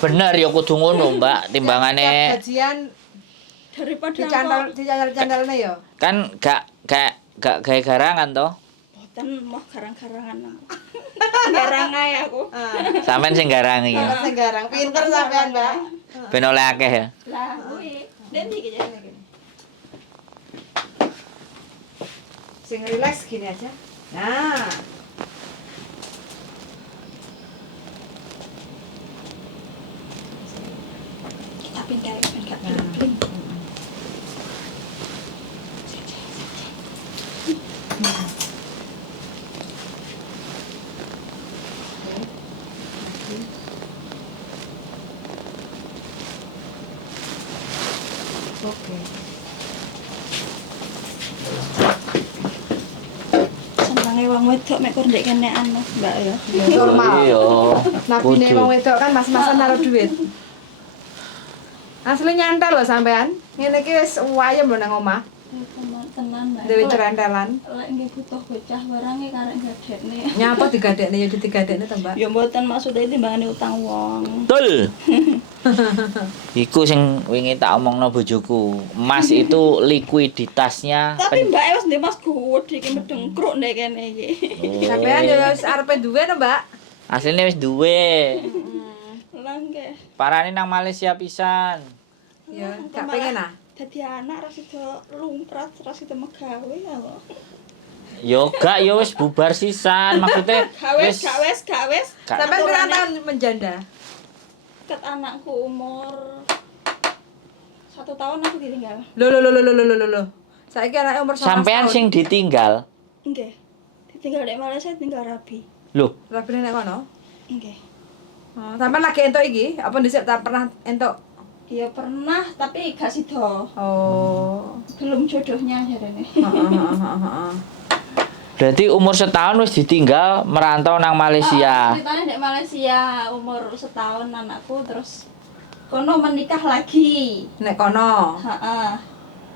bener ya kudu ngono, Mbak. Timbangane gajian Daripada dicandal-candalne ya. kan gak gawe garangan toh. boten mau garang-garangan aku. Garang ae aku. Sampeyan sing garangi ya. Sing garang pinter sampean, Mbak. Ben oleh akeh ya. Lah kuwi Dendi iki ya. Sing relax gini aja. Nah. Kita pindah ben gak bling-bling. Oke. Senenge wong wedok mek kur ndek kene anu, Mbak ya. Normal. Iya. Nabine Kudu. wong wedok kan mas-masan naruh duit. Asli nyantel loh sampean. Ngene iki wis wayem lho nang omah. Tenan Mbak. Dewe cerentelan. Lek nggih butuh bocah barange karek gadekne. Nyapa digadekne ya digadekne to, Mbak. Ya mboten maksude timbangane utang wong. Betul. Iku sing wingi tak omongno bojoku. Emas itu likuiditasnya Tapi Mbak wis ndek Mas gede iki medengkruk ndek kene iki. Sampean ya wis arepe duwe to, Mbak. Aslinya wis duwe. Lah nggih. Parane nang Malaysia pisan. Ya, gak pengen ah. Dadi anak ra sida lumprat, ra sida megawe ya kok. Yo gak yo wis bubar sisan. Maksudnya Gawes. Gak. Sampean pirang tahun menjanda? Ket anakku umur 1 tahun aku ditinggal. Loh. Saiki anake umur 11 Sampean tahun. sing ditinggal. Nggih. Ditinggal di Malaysia tinggal rabi. Loh, Rabine nek kono. Nggih. Oh, sampean lagi entuk iki? Apa dhisik tak pernah entuk? Ya pernah tapi gak sida. Oh. Belum jodohnya jarene. Heeh. berarti umur setahun wis ditinggal merantau nang Malaysia. Ceritanya di Malaysia umur setahun anakku terus kono menikah lagi. Nek kono. Heeh.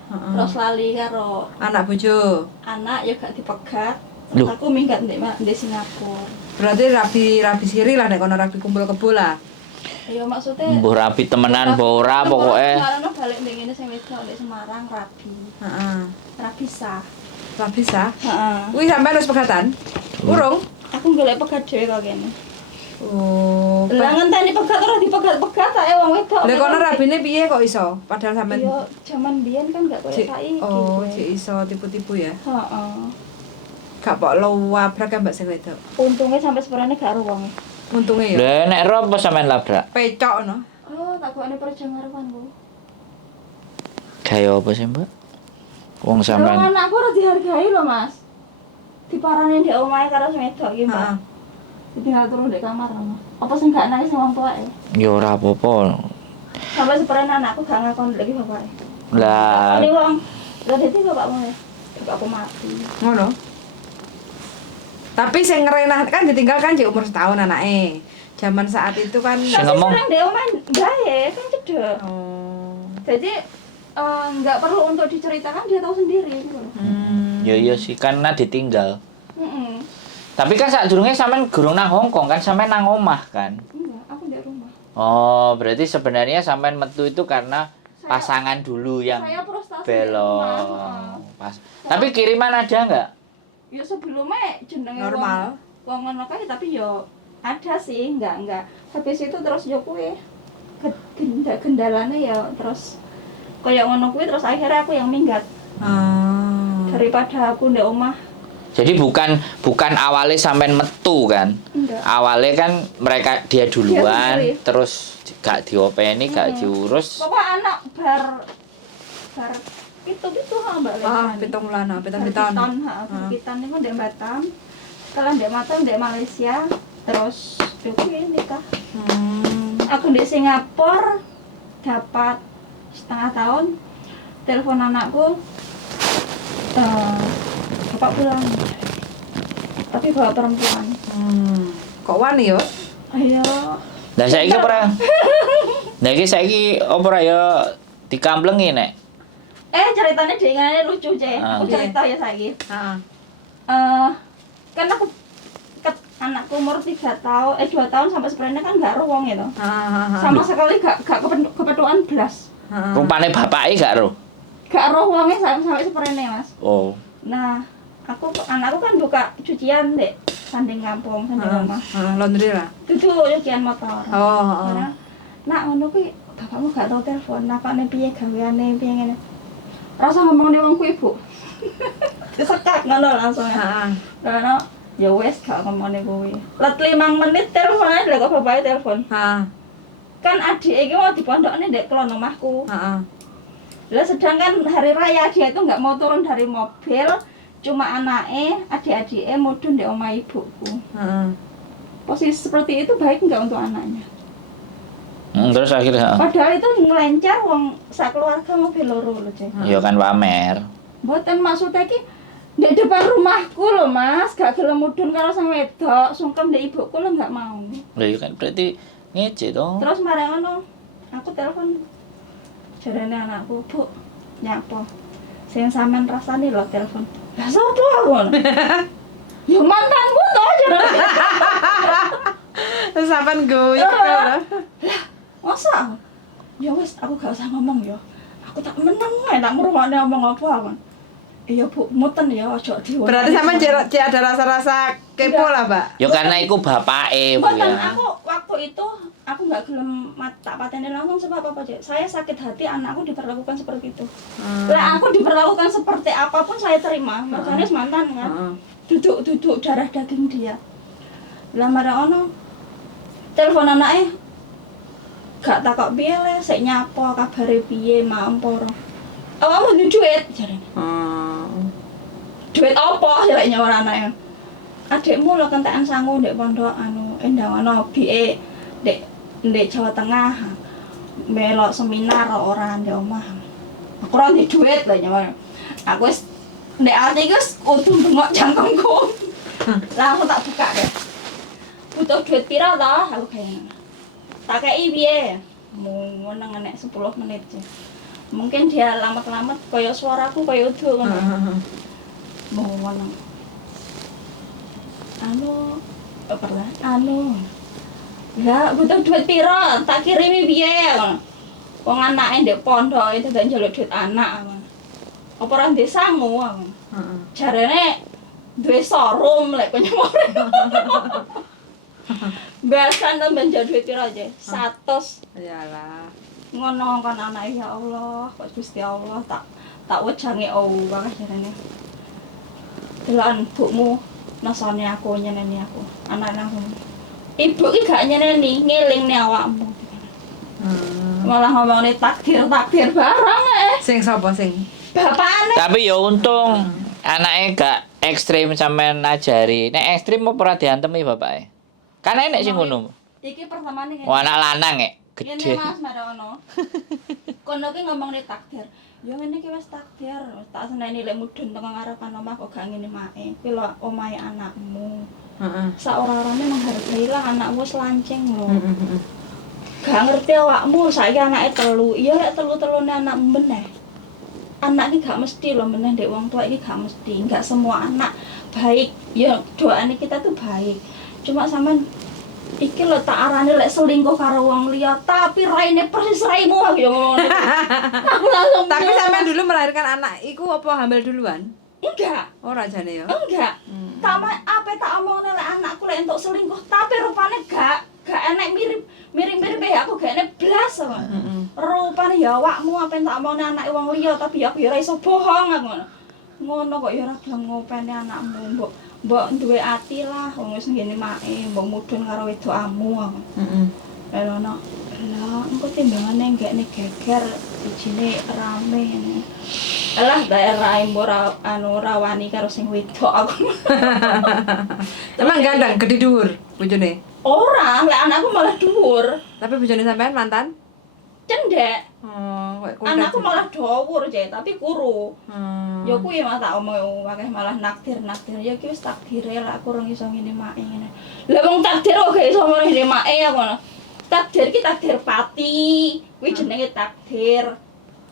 Heeh. Terus lali karo Anak bojo. anak ya gak dipegat. Loh. Terus aku minggat di Singapura. Berarti rabi siri lah nek kono rabi kumpul kebo lah. Ya maksudnya Mbuh rapi temenan mbok ora pokoke. Karena balik ning ngene sing wedok di Semarang rabi. Heeh. Rabi sah. Rabi sah. Heeh. Kuwi sampean wis pegatan? Urung? Aku golek pegat dhewe kok kene. Oh. Lah ngenteni pegat ora dipegat-pegat ae wong wedok. Lek kono rabine piye kok iso? Padahal sampean Yo jaman biyen kan gak koyo Cik- saiki. Oh, cik iso tipu-tipu ya. Heeh. Gak pok lawabrak ya Mbak sing wedok. Untungnya sampai sebenarnya gak aro wonge. Untunge ya. Lah nek ro apa sampean labrak? Pecok no. Oh, takokane perjangaran ku. Gaya apa sih, Mbak? Wong Lho sampean anakku ora dihargai lho, Mas. Diparani ndek omahe karo sing wedok iki, Mbak. Heeh. Ditinggal turun di kamar ngono. Apa sing gak nangis wong tuake? ya ora apa-apa. Sampai sebenarnya anakku gak ngakon lagi bapake. Lah Ini wong, lha dadi bapakmu ya. Bapakku mati. Ngono. Tapi sing ngerenah kan ditinggal kan di umur setahun anake. Zaman saat itu kan Sing Tapi ngomong- sering ndek omahe gawe kan cedek. Oh. Jadi nggak perlu untuk diceritakan dia tahu sendiri gitu loh. ya iya sih karena ditinggal. Mm-mm. Tapi kan sadurunge sampean gurung nang Hongkong kan sampean nang omah kan. Enggak, aku di rumah. Oh, berarti sebenarnya sampean metu itu karena pasangan dulu yang Saya frustasi di belok. rumah. Pas. Tapi kiriman ada nggak? Ya sebelumnya jenenge Normal. Wong ngono kae tapi yo ada sih, enggak. Habis itu terus yo kuwi kendalane ya terus kayak ngono kuwi terus akhirnya aku yang minggat daripada aku ndek omah. Jadi bukan awalnya sampean metu kan? Enggak. Awalnya kan mereka dia duluan, sendiri. terus gak diopeni, gak diurus. Pokoknya anak bar itu ha Mbak Lesan. 7 bulan, 7 Piton, tahun. Piton niku ndek Batam. Kalian ndek Batam, ndek Malaysia, terus yo kuwi nikah. Aku di Singapura dapat setengah tahun. Telepon anakku, bapak pulang. Tapi bawa perempuan. Kok wani yo? Ayo. Lah saiki ora. Lah iki saiki apa ya dikamplengi nek? Ceritanya dengannya lucu, Cek. Ah. Aku cerita ya saiki. Heeh. Kan aku anakku umur 2 tahun sampai sebenarnya kan gak ero wong itu. Heeh. Sama sekali gak kepetuan blas. Rupane bapake gak ro. Gak ero wonge sampai sebenarnya Mas. Oh. Nah, anakku kan buka cucian dek sanding kampung sanding omah. Laundry lah. Itu cucian motor. Oh. Nak ngono kuwi bapakmu gak tau telepon, napane piye gaweane piye ngene. Rasa ngomong ning wong kuwi, Bu. Disekak ngono langsung. Heeh. Karena ya wes gak ngomong ning kuwi. Let 5 menit teleponan lek kok bapake telepon. Heeh. Kan adik iki mau dipondokne ndek kelon omahku. Heeh. Lah sedangkan hari raya dia itu nggak mau turun dari mobil, cuma anaknya, adik-adiknya mudun di omah ibuku. Posisi seperti itu baik nggak untuk anaknya? Terus akhirnya Padahal itu ngelencar wong sak keluarga mobil loro lho, Cek. ya kan pamer. Mboten maksudnya ki di depan rumahku loh Mas, gak gelem mudun karo sang wedok, sungkem ndek ibuku lho nggak mau. Lah ya kan berarti ngece dong. Terus marang ngono, aku telepon jarene anakku, Bu, nyapa? Sing sampean rasani lho telepon. Lah sapa aku? Ya mantanku toh jarene. Terus sampean goyek lah. Masa? Ya wis, aku gak usah ngomong ya. Aku tak meneng ae tak ngrungokne ngomong apa kan. Iya Bu, muten ya ojo diwon. Berarti sampean cek ada rasa-rasa kepo lah, Mbak. Ya karena iku bapake, Bu Mboten, ya. aku waktu itu aku nggak gelem tak pateni langsung sebab apa Cek? Saya sakit hati anakku diperlakukan seperti itu. Lah aku diperlakukan seperti apapun saya terima. Makanya mantan kan. Duduk darah daging dia. Lah marang ono telepon anake gak takok piye le, sik nyapa kabare piye, mampor. Awakmu duwe duit jarene. Duit apa lek nyawar anake? Adikmu lho kentekan sangu ndek pondok endang ana bike ndek Jawa Tengah. Melok seminar ora ndek omah. Aku ora ndek duit lho nyawar. Aku wis ndek ati wis kudu bengok jangkemku. Langsung tak buka deh. Butuh duit pira ta? Aku kayaknya. Tak kei piye? Mau ngenek 10 menit aja. Mungkin dia lambat-lambat kaya suaraku kaya udu ngono. Mau ngono. Lah butuh duit pira? Tak kirimi piye? Wong anake ndek pondok itu gak njaluk duit anak. Apa ora ndek sangu? Jarene duwe showroom lek kaya Bahasan sampeyan njak duit pira aja? 100. Iyalah. Ngono kan anake ya Allah, kok Gusti Allah tak wejange wae jarene. Delokan bukmu nasane aku nyeneni aku, anak-anakku. Ibu iki gak nyeneni, ngelingne awakmu. Malah ngomongane takdir barang Sing sapa sing? Bapakane. Tapi ya untung anake gak ekstrim sampean ajari. Nek ekstrim mau ora diantemi bapake. Kan enek sing ngono. Iki pertamane ngene. Oh, anak lanang Ngene gede. Mas Marono. Kono ki ngomongne takdir. Ya ngene iki wis takdir. Tak seneni lek mudhun tengah ngarepan omah kok gak ngene mae. Kuwi lho omahe anakmu. Heeh. Saora-orane menghargailah anakmu wis lancing lho. Gak ngerti awakmu saiki anake 3. Iya lek telu-telune anakmu meneh. Anak iki gak mesti lho meneh ndek wong tua iki gak mesti. Enggak semua anak baik. Ya doane kita tuh baik. Cuma sampean iki lho tak arane lek selingkuh karo wong liya, tapi raine persis raimu aku ya ngono. Aku langsung Tapi sampean dulu melahirkan anak iku apa hamil duluan? enggak. Ora jane ya. Enggak. Tak omongne lek anakku lek entuk selingkuh, tapi rupane gak enek mirip ya aku gak enek blas. Rupane ya awakmu apa tak omongne anake wong liya, tapi aku ya ora iso bohong aku ngono. Ngono kok ya ora gelem ngopeni anakmu, Mbok duwe ati lah, wong wis ngene mae, mbok mudhun karo wedokamu. Elono. Lah, engko timbangane nggekne geger, sijine rame. Alah, daerah mbok ora wani karo sing wedok aku. Emang gandang gede dhuwur bojone. Ora, lek anakku malah dhuwur. Tapi bojone sampean mantan? Cendek. Oh, kok Anakku malah dhuwur aja, tapi kuru. Ya Hmm. kuwi mah tak omong akeh malah naktir. Ya ki wis takdire lah aku ora iso ngene mae ngene. Lah wong takdir kok gak iso ngene mae aku ngono. Takdir ki takdir pati. Kuwi jenenge takdir.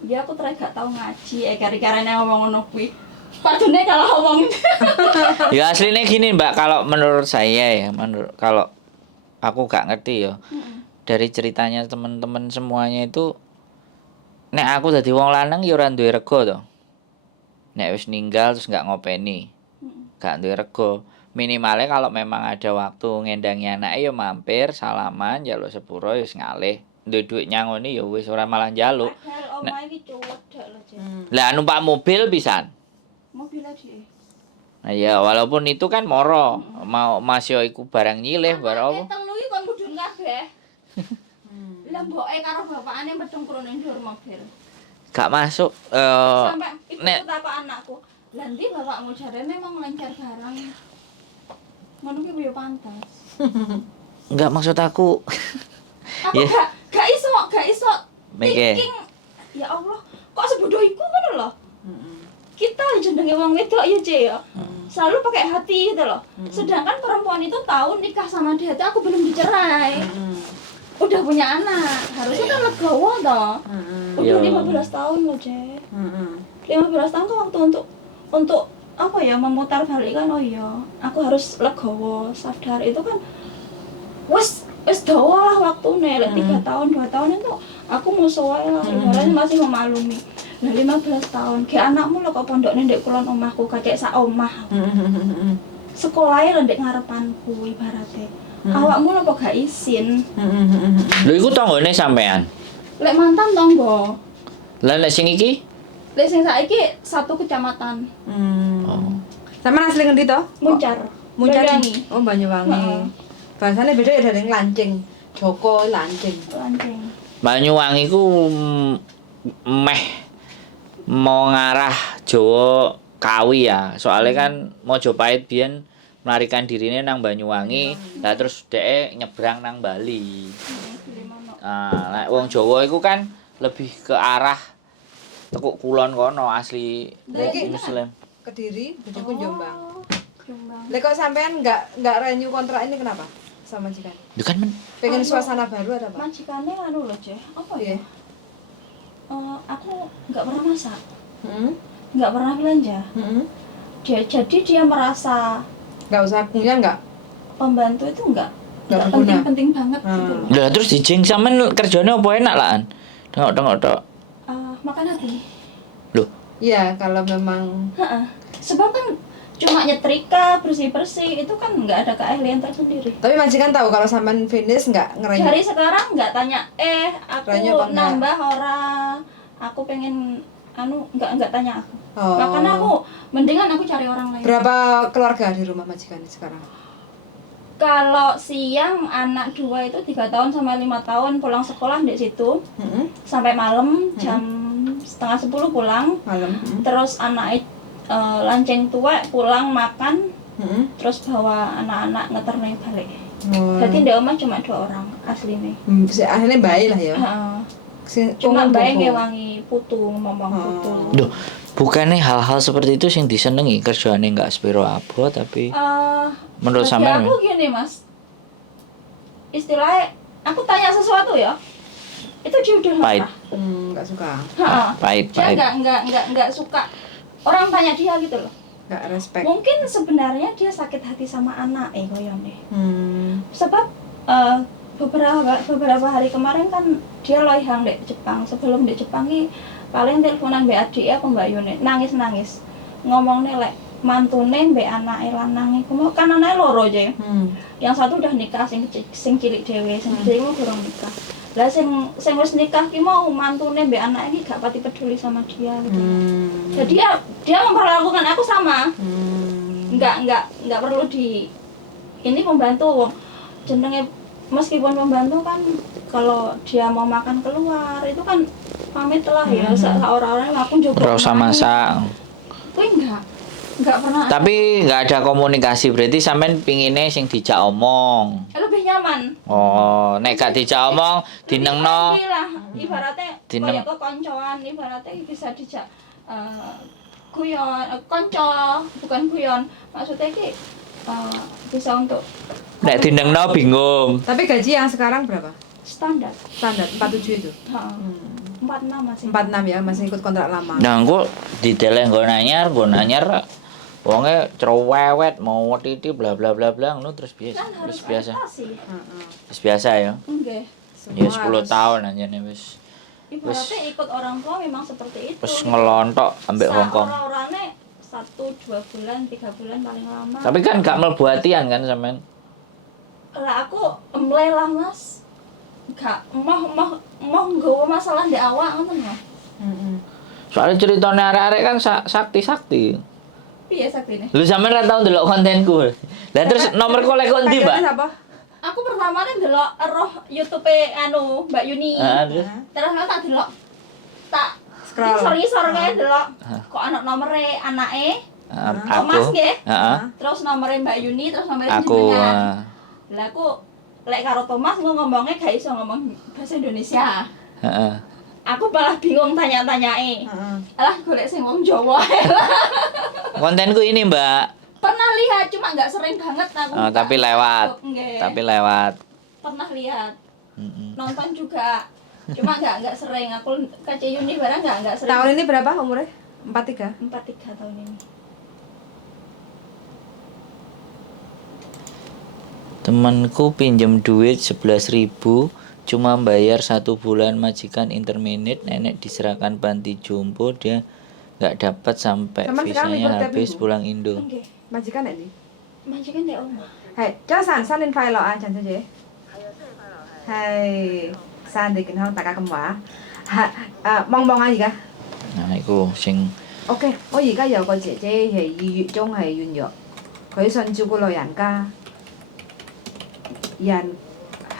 Ya aku terus gak tau ngaji kari-karene ngomong ngono kuwi. Padune kalau ngomongin. Ya aslinya gini Mbak, kalau menurut saya ya, kalau aku gak ngerti ya. Dari ceritanya teman-teman semuanya itu, nek aku dadi wong lanang ya ora duwe rego to. Nek wis ninggal terus gak ngopeni. Gak duwe rego. Minimalnya kalau memang ada waktu ngendangi anake ya mampir, salaman, njaluk sepuro ya wis ngalih. Duwe duit nyangoni ya wis ora malah njaluk. Padahal omahe iki cedhek lho, Cek. Lah numpak mobil pisan. Mobil aja. Nah ya walaupun itu kan moro, mau Mas yo iku barang nyilih barang apa. Telu iki kon mudhun kabeh. Lah mboke karo bapakane medhung krono ndur mobil. Gak masuk Sampai ibu nek takok anakku, "Lah ndi bapakmu jarene mau nglencer barang?" Ngono ki yo pantas. enggak maksud aku. Aku Ya. gak iso Mikir. thinking. Ya Allah, kok sebodoh iku ngono lho. Kita jenenge wong wedok ya, Cek ya. Selalu pakai hati gitu loh. Sedangkan perempuan itu tahu nikah sama dia itu aku belum dicerai. Udah punya anak, harusnya kan legowo toh. Udah Iya. 15 tahun loh, Cek. 15 tahun kan waktu untuk apa ya, memutar balik kan. Oh iya, aku harus legowo, sadar itu kan wis dawa lah waktune, lek 3 tahun, 2 tahun itu aku musuh wae lah, ibaratnya masih memaklumi. Nah 15 tahun, ke anakmu lho kok pondokne ndek kulon omahku kacek sak omah. Sekolahnya ndek ngarepanku ibaratnya. Awakmu lho kok gak izin. Lho iku tanggane sampean. Lek mantan tonggo. Lah nek sing iki? Lek sing saiki satu kecamatan. Oh. Sama asli ngendi to? Muncar. Muncar. Banyuwangi. Oh, Banyuwangi. Heeh. Bahasane beda ya dari lancing. Joko lancing. Lancing. Banyuwangi ku meh mau ngarah Jawa Kawi ya. Soalnya kan Mojopahit biyen melarikan dirinya nang Banyuwangi, lah terus dhek nyebrang nang Bali. Nah, nek wong Jawa iku kan lebih ke arah tekuk kulon kono asli Lagi- Muslim. Kediri, bojoku Jombang. Oh, Jombang. Lah kok sampean enggak renew kontrak ini kenapa? Sama majikan. Itu kan Pengen suasana baru atau apa? Majikane anu lho, Cek. Apa ya? Iya. Aku nggak pernah masak, Heeh. nggak pernah belanja. Heeh. Jadi dia merasa Enggak usah punya enggak? pembantu itu nggak Nggak berguna. penting-penting banget gitu loh. lah terus dijing sampean kerjane apa enak lah an. Tengok-tengok tok. Makan hati. Loh, Iya, kalau memang Heeh. Sebab kan cuma nyetrika, bersih-bersih itu kan nggak ada keahlian tersendiri. tapi majikan tahu kalau sampean finish enggak ngerenyuh. Dari sekarang nggak tanya, aku Renyuh apa enggak? nambah orang, aku pengen nggak tanya aku. Oh. Makanya aku mendingan aku cari orang lain. Berapa keluarga di rumah majikan sekarang? Kalau siang anak 2 itu 3 tahun sama 5 tahun pulang sekolah di situ Heeh. sampai malam jam setengah 10 pulang. Malam. Terus anak lanceng tua pulang makan, Heeh. terus bawa anak-anak ngeterne balik. Oh. Berarti di rumah cuma 2 orang aslinya. Akhirnya baik lah ya. Heeh. Sing- Cuma ngomong bae bohong. ngewangi putu, ngomong putu. Duh, bukannya hal-hal seperti itu sing disenengi kerjaane enggak spiro abot tapi menurut Bagi sampean aku gini Mas, istilahnya aku tanya sesuatu ya, itu dia udah Pahit. marah. Enggak suka. Ha-ha. pahit Dia pahit. nggak suka orang tanya dia gitu loh. Enggak respect. Mungkin sebenarnya dia sakit hati sama anak koyone. Sebab beberapa hari kemarin kan dia loihang di Jepang. Sebelum di Jepang ini paling teleponan mbak adik apa mbak Yuni nangis ngomongnya lek mantune mbak anak lanang iku mau kan anaknya loro aja. Yang satu udah nikah sing cilik dhewe, sing gede mau kurang nikah. Lah sing wis nikah ki mau mantune mbak anak ini gak pati peduli sama dia gitu. Jadi dia memperlakukan aku sama. Nggak perlu di ini pembantu jenenge meskipun pembantu kan kalau dia mau makan keluar itu kan pamit lah ya seorang-orang aku juga Ora usah masak. Kuwi enggak pernah Tapi nggak ada komunikasi berarti sampean pingine sing dijak omong. lebih nyaman. Oh, nek gak dijak omong dinengno. Lebih lah ibaratnya Dineng- kayak kekoncoan ibaratnya bisa dijak guyon konco bukan guyon maksudnya ki bisa untuk Nek dinengno bingung. Tapi gaji yang sekarang berapa? standar. Standar 47 itu. Heeh. 46 masih. 46 ya, masih ikut kontrak lama. Nah, engko dideleh nggo nanyar wonge cerewet mau titi bla bla bla bla ngono terus biasa. Kan harus Wis biasa. adaptasi. Heeh. Wis biasa ya. Enggak. Ya Semua 10 harus- tahun anjane wis Ibaratnya ikut orang tua memang seperti itu. wis ngelontok ambek Hongkong. Orang-orangnya 1-2 bulan, 3 bulan paling lama. Tapi kan gak mlebu hatian kan sampean. Lah aku emble lah Mas. Gak mau nggawa masalah di awak ngoten lho. Heeh. Soalnya ceritanya arek-arek kan sakti-sakti. Piye saktine? Lu sampean ra tau ndelok kontenku. Lah terus nomor kolek kok ndi, Mbak? Panggilannya siapa? Aku pertama nih delok roh YouTube anu Mbak Yuni. Terus Terus aku tak delok. Tak Scroll. Isor-isor kae delok. Kok anak nomere anake, aku. Mas nggih. Heeh. Terus nomere Mbak Yuni, terus nomere Aku. jenengan. Lah aku lek karo Thomas ngomongnya gak iso ngomong bahasa Indonesia. Heeh. Aku malah bingung tanya-tanyai. Heeh. Alah golek sing wong Jawa. Kontenku ini, Mbak. Pernah lihat cuma nggak sering banget aku. Oh, tapi lewat. Nggih. Tapi lewat. Pernah lihat. Mm-mm. Nonton juga. Cuma nggak sering. Aku KC Uni barang nggak sering. Tahun ini berapa umurnya? 43. 43 tahun ini. Temanku pinjem duit 11.000 cuma bayar 1 bulan majikan interminate nenek diserahkan panti jompo dia nggak dapat sampai Teman sekarang visanya libur tiap habis minggu? pulang Indo. Nggih. Majikan ini. Majikan di rumah. Hai, cho san lên file lo anh Trần Thế Chế. Hai, san thì kính không tất cả cầm quả. Bong bong ăn gì cả? Nah, iku sing Ok, 我而家有個姐姐係2月中係軟弱，佢想照顧老人家。人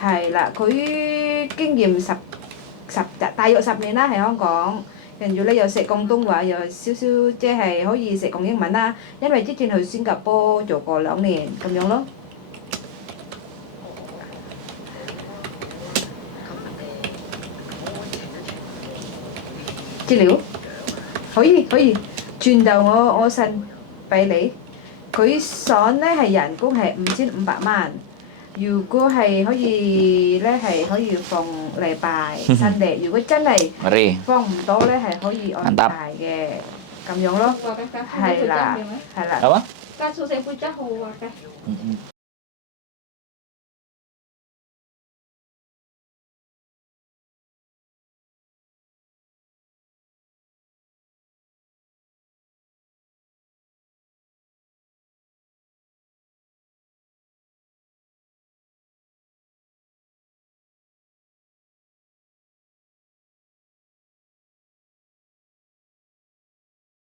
係啦，佢經驗大約10年啦，喺香港。跟住咧又識廣東話，又少少即係可以識講英文啦。因為之前去新加坡做過2年咁樣咯。資料可以，轉頭我信俾你。佢想咧係人工係5500蚊。如果係可以咧，係可以放禮拜Sunday。如果真係 ngeri. 放唔到咧，係可以安排嘅咁樣咯。係啦，係啦。 Apa? Kasus yang pucah akeh.